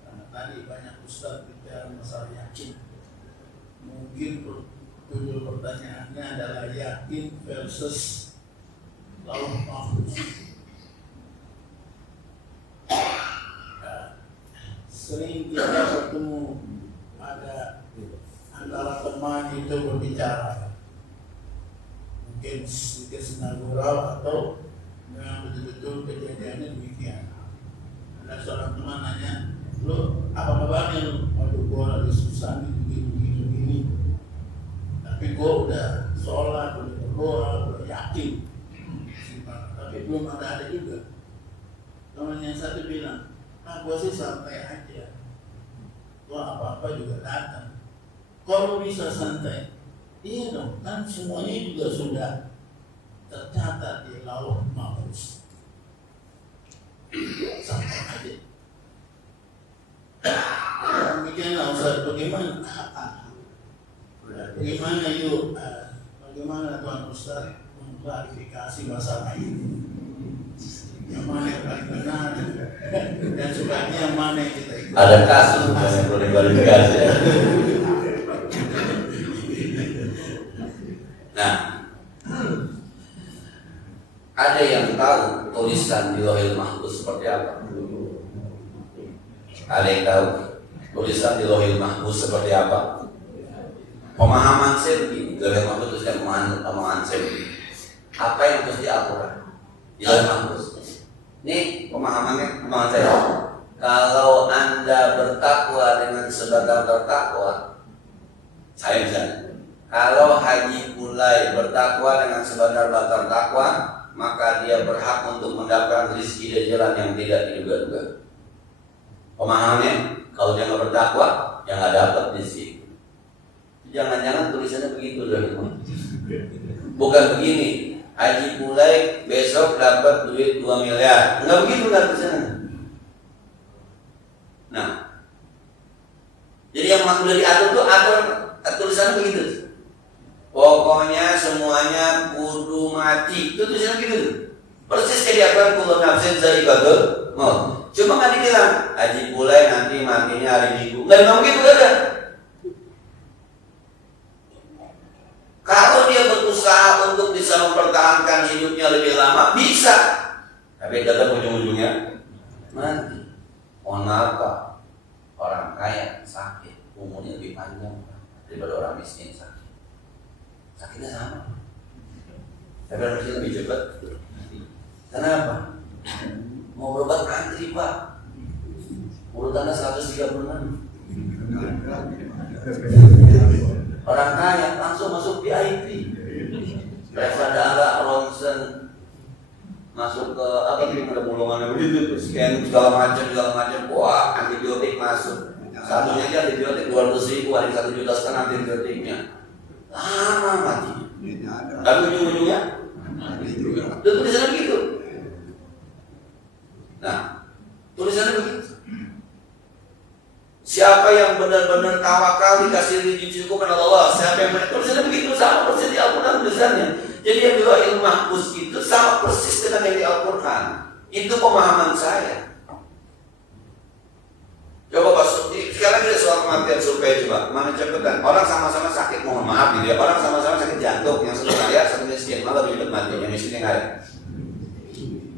karena tadi banyak Ustaz bicara masalah yakin. Mungkin judul pertanyaannya adalah yakin versus lauh mahfuz. Sering kita bertemu ada antara teman itu berbicara, mungkin sedikit senang gurau atau memang betul-betul kejadiannya demikian. Ada seorang teman nanya, "Lu apa kabarnya lu? Waduh, gua lagi susah nih begini. Tapi gua udah sholat, udah berdoa, udah yakin. Tapi belum ada juga." Teman yang satu bilang, "Gua sih santai aja, gua apa-apa juga datang." Kalau bisa santai, iya dong, kan semuanya juga sudah tercatat di lauh mahfuz. Santai aja. Demikianlah Ustaz, bagaimana Tuan Ustaz mengklarifikasi masalah ini? Yang mana yang paling benar dan sebaiknya yang mana yang kita ikuti? Ada kasus yang perlu diklarifikasi. Nah, ada yang tahu tulisan di Lauhil Mahfuz seperti apa? Ada yang tahu tulisan di Lauhil Mahfuz seperti apa? Pemahaman saya begini, Lauhil Mahfuz itu pemahaman saya begini. Apa yang harus diatur di Lauhil Mahfuz? Ini pemahaman saya. Kalau Anda bertakwa dengan sebatas bertakwa, saya misalnya, kalau Haji mulai bertakwa dengan sebatas takwa, maka dia berhak untuk mendapatkan rezeki dari jalan yang tidak diduga-duga. Pemahamannya, kalau dia nggak bertakwa, yang nggak dapat rezeki. Jangan-jangan tulisannya begitu dong. Bukan begini. Haji mulai besok dapat duit 2 miliar. Enggak begitu kan tulisannya. Nah, jadi yang udah diatur tuh tulisannya begitu. Pokoknya semuanya kudu mati. Itu tulisannya begitu. Persis kayak diakuan kullu nafsin za'iqatul maut. Cuma nggak dibilang Haji mulai nanti matinya hari Minggu. Nggak dibilang begitu ada. Kalau dia berusaha untuk bisa mempertahankan hidupnya lebih lama, bisa. Tapi tetap ujung-ujungnya mati. Mohon maaf Pak, orang kaya sakit, umurnya lebih panjang daripada orang miskin sakit. Sakitnya sama, tapi harusnya lebih cepat. Kenapa? Mau berobat antri Pak, urutannya 136. Orang kaya langsung masuk VIP, reksadana, ronsen, masuk ke apa sih ada bolongannya begitu, scan segala macam, wah antibiotik masuk. Satunya aja antibiotik 200.000, ada 1,5 juta antibiotiknya. Lama mati. Tapi ujung-ujungnya itu tulisannya begitu. Nah, tulisannya begitu. Siapa yang benar-benar tawakal dikasih rezeki cukup oleh Allah. Siapa yang tulisannya begitu sama persis di Al-Quran tulisannya. Jadi yang di Lauhil Mahfuz itu sama persis dengan yang di Al-Quran. Itu pemahaman saya. Coba Pak Suti, sekarang ada soal kematian survei coba, mana cepetan? Orang sama-sama sakit, mohon maaf gitu ya. Orang sama-sama sakit jantung, yang satu kaya, satu miskin, malah lebih cepat mati, yang miskin yang kaya.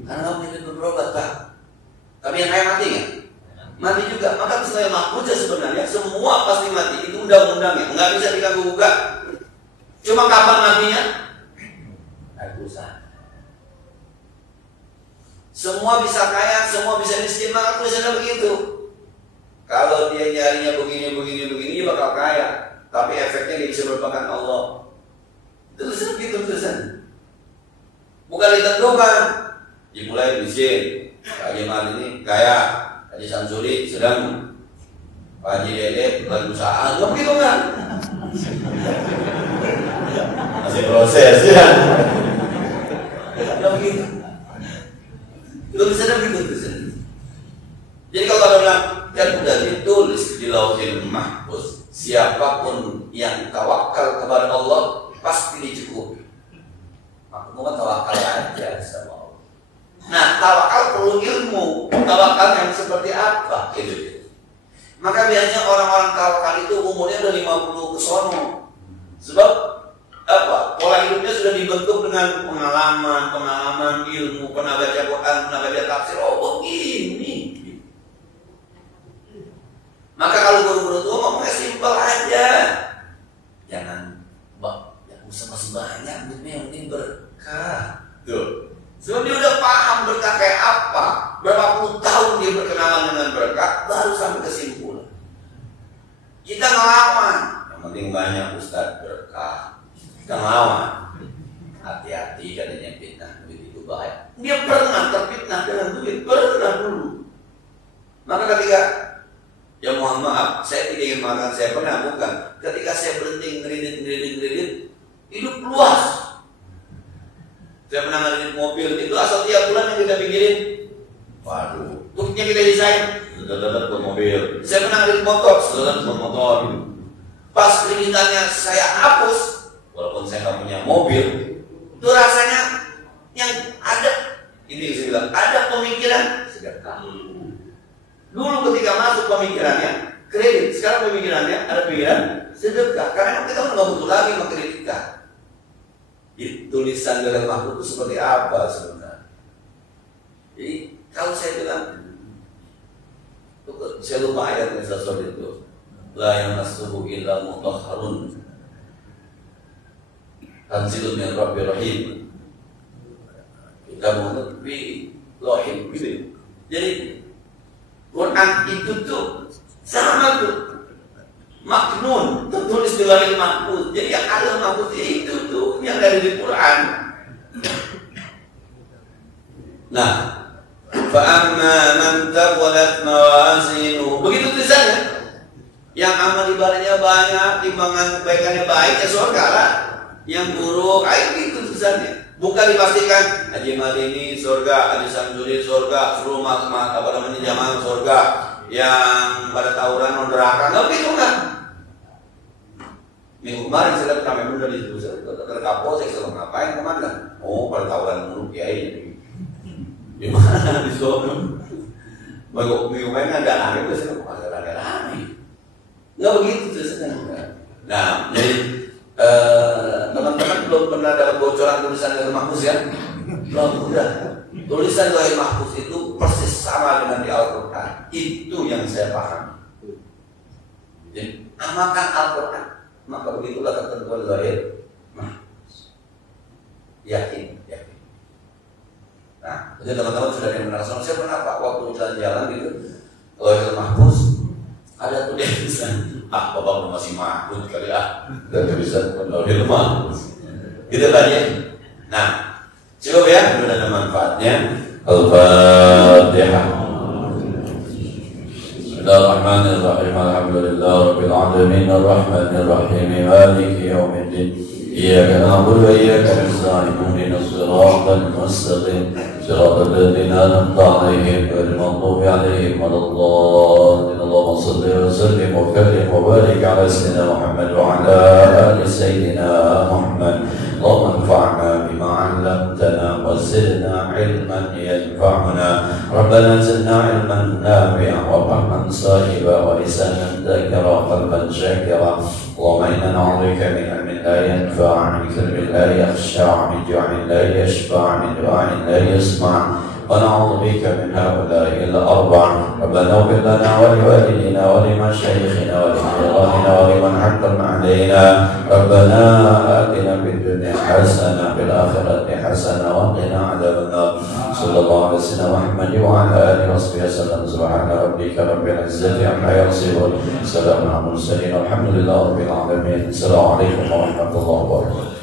Karena nggak punya duit berobat Pak. Tapi yang kaya mati nggak? Mati juga. Maka Lauhil Mahfuz sebenarnya semua pasti mati. Itu undang-undangnya, nggak bisa diganggu gugat. Cuma kapan matinya? Ratusan. Semua bisa kaya, semua bisa miskin, maka tulisannya begitu. Kalau dia nyarinya begini, dia bakal kaya. Tapi efeknya dia bisa merupakan Allah. Tulisan gitu tulisan. Bukan ditentukan. Dimulai miskin. Pak Haji Mal ini kaya. Haji Samsuri sedang. Pak Haji Dede lagi usaha. Nggak begitu kan? Masih proses ya. Nggak begitu. Tulisannya begitu tulisan. Jadi kalau ada bilang kan sudah ditulis di Lauhil Mahfuz, siapapun yang tawakal kepada Allah pasti dicukupi. Maksudnya kan tawakal aja sama Allah. Nah, tawakal perlu ilmu. Tawakal yang seperti apa? Gitu. Maka biasanya orang-orang tawakal itu umurnya udah 50 ke sono. Sebab apa? Pola hidupnya sudah dibentuk dengan pengalaman ilmu, pernah baca Quran, pernah baca tafsir. Oh begini. Maka kalau guru-guru tua ngomongnya simpel aja. Jangan, yang usah masih banyak, duitnya yang penting berkah. Tuh. Sebab dia udah paham berkah kayak apa. Berapa puluh tahun dia berkenalan dengan berkah, baru sampai kesimpulan. Kita ngelawan. Yang penting banyak Ustadz berkah. Kita ngelawan. Hati-hati katanya fitnah duit itu bahaya. Dia pernah terfitnah dengan duit, pernah dulu. Maka ketika ya mohon maaf, saya tidak ingin mengatakan saya pernah, bukan. Ketika saya berhenti ngedit, hidup luas. Saya pernah ngedit mobil, itu asal tiap bulan yang kita pikirin. Waduh, tuknya kita desain, sudah buat mobil. Saya pernah ngedit motor, sudah buat motor. Pas kreditannya saya hapus, walaupun saya nggak punya mobil, itu rasanya yang ada. Ini saya bilang, ada pemikiran sedekah. Dulu ketika masuk pemikirannya kredit, sekarang pemikirannya ada pikiran sedekah. Karena kita nggak butuh lagi mengkreditkan. Tulisan Lauhil Mahfuz itu seperti apa sebenarnya? Jadi kalau saya bilang, saya lupa ayatnya sesuatu itu. La yamassuhu illa mutahharun. Tanzilun min Rabbir Rahim. Kita menurut di Lauhil gitu. Jadi Quran itu tuh sama tuh maknun tertulis di Lauhil Mahfuz. Jadi yang ada Mahfuz itu tuh yang dari di Quran. Nah, fa amma man taqalat mawazinuhu, begitu tulisannya. Yang amal ibadahnya banyak, timbangan kebaikannya baik, ya surga lah. Yang buruk, itu tulisannya. Bukan dipastikan Haji Madini surga, Haji Samsuri surga, seluruh jamaah surga, yang pada tawuran neraka, nggak begitu kan? Minggu kemarin saya lihat kami muda di situ, terkapol, saya selalu ngapain kemana? Oh, pada tawuran mulu kiai. Di mana di sana? Minggu kemarin ada aneh, saya nggak ada aneh. Nggak begitu sebenarnya. Nah, jadi teman-teman belum pernah dapat bocoran tulisan Lauhil Mahfuz ya? Belum, udah. Tulisan Lauhil Mahfuz itu persis sama dengan di Al-Quran. Itu yang saya paham. Jadi amalkan Al-Quran, maka begitulah ketentuan Lauhil Mahfuz. Yakin. Nah, jadi teman-teman sudah mengenal saya pernah Pak waktu jalan-jalan gitu Lauhil Mahfuz ada tulisan. Bapak masih mahfud kali dan tulisan Lauhil Mahfuz. Gitu kan ya. Nah, cukup ya, sudah ada manfaatnya. Al-Fatihah. Bismillahirrahmanirrahim. Alhamdulillahirabbil alamin arrahmanir rahim maliki yaumiddin. Iyyaka na'budu wa iyyaka nasta'in ihdinas siratal mustaqim. Siratal ladzina an'amta 'alaihim ghairil maghdubi 'alaihim waladdallin. اللهم صل وسلم وكرم وبارك على سيدنا محمد وعلى آل سيدنا محمد. اللهم انفعنا ينفعنا ربنا زدنا علما نافعا وفهما صائبا ولسانا ذاكرا وقلبا شاكرا اللهم إنا نعوذ بك من علم لا ينفع من كلم لا يخشع من جوع لا يشبع من دعاء لا يسمع ونعوذ بك من هؤلاء الأربع ربنا اغفر لنا ولوالدينا ولمشايخنا ولإخواننا ولمن حكم علينا ربنا آتنا في الدنيا حسنة في الآخرة حسنة وقنا عذاب النار صلى الله على سيدنا محمد وعلى آله وصحبه وسلم سبحان ربك رب العزة عما يصفون سلام على المرسلين والحمد لله رب العالمين السلام عليكم ورحمة الله وبركاته.